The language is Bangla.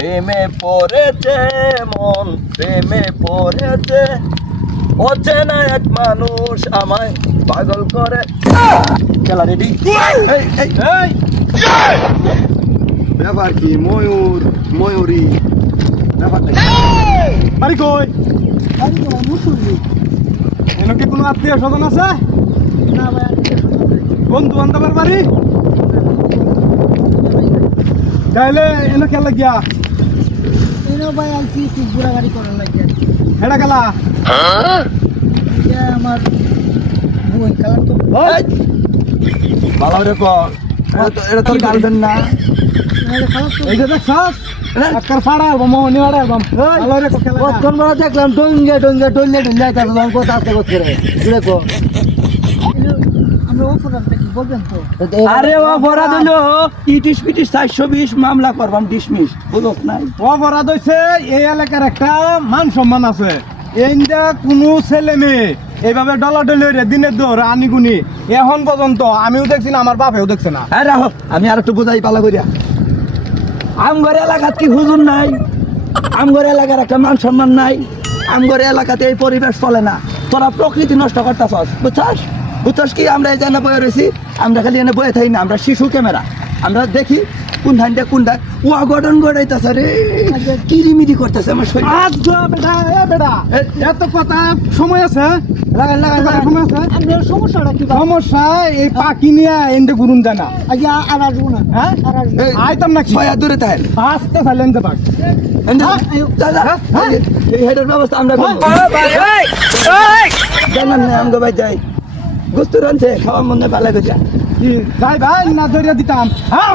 প্রেমে পড়েছে মন, প্রেমে পড়েছে অচেনা এক মানুষ আমায় পাগল করে। খেলা রেডি? ব্যাপার কি? ময়ূর ময়ূরী ব্যাপার নাকি? বাড়ি কই? এনে কি কোনো আত্মীয় স্বজন আছে? বন্ধু বান্ধবের বাড়ি? তাইলে এনে খেলা গিয়া হেডা খেলা ভালো রে কর, এটা তোর গার্লফ্রেন্ড না? এই যে দেখছ আজকাল ফাড়া অ্যালবাম মোহনী ফাড়া অ্যালবাম ভালো রে খেলা কতক্ষণ বড় দেখলাম ডঙ্গে ডঙ্গে ডঙ্গে ডঙ্গে তার কথা আস্তে করতে রে দেখো। আরে অপরাধ হলো ইটিস পিটিস 420 মামলা করবাম ডিসমিস, বুঝছ নাই? অপরাধ হইছে এই এলাকার একটা মান সম্মান আছে। এইটা কোনো ছেলে মেয়ে এইভাবে ডলাডলি হইরে দিনের দৌড় আনিগুনি এখন পর্যন্ত আমিও দেখছি না, আমার বাপেও দেখছে না। হ্যাঁ রাখো, আমি আর একটু বুঝাই পালা করিয়া। আমগর এলাকাত কি হুজুর নাই? আমগর এলাকার একটা মান সম্মান নাই? আমগর এলাকাতে এই পরিবেশ চলে না। তোরা প্রকৃতি নষ্ট করতেছস, বুঝছস? বুঝছস কি? আমরা এই জায়গায় বয়ে রয়েছি, আমরা খালি এনে বয়ে থাকি না, আমরা শিশু ক্যামেরা, আমরা দেখি কোন ধানটা কোনটা ও গঠন গড়াইতেছে রে, কিরিমিরি করতেছে আমার শরীর। আজ গো বেটা, এ বেটা এত কথা সময় আছে? লাগান লাগান লাগান। সময় আছে? সমস্যাটা কি? সমস্যা এই পাখি নিয়ে এন্ডে ঘুরুন যায় না। আজকে আর আসবো না। হ্যাঁ এই, আইতাম নাকি ছয়া দূরে থাকেন। আসতে চাইলেন যে পাখ এই হেডের ব্যবস্থা আমরা করবো। জানান না আমগো ভাই যাই গোস্ত রানছে খাওয়া মনে ভালো করে। কি যাই ভাই না ধরিয়া দিতাম। হ্যাঁ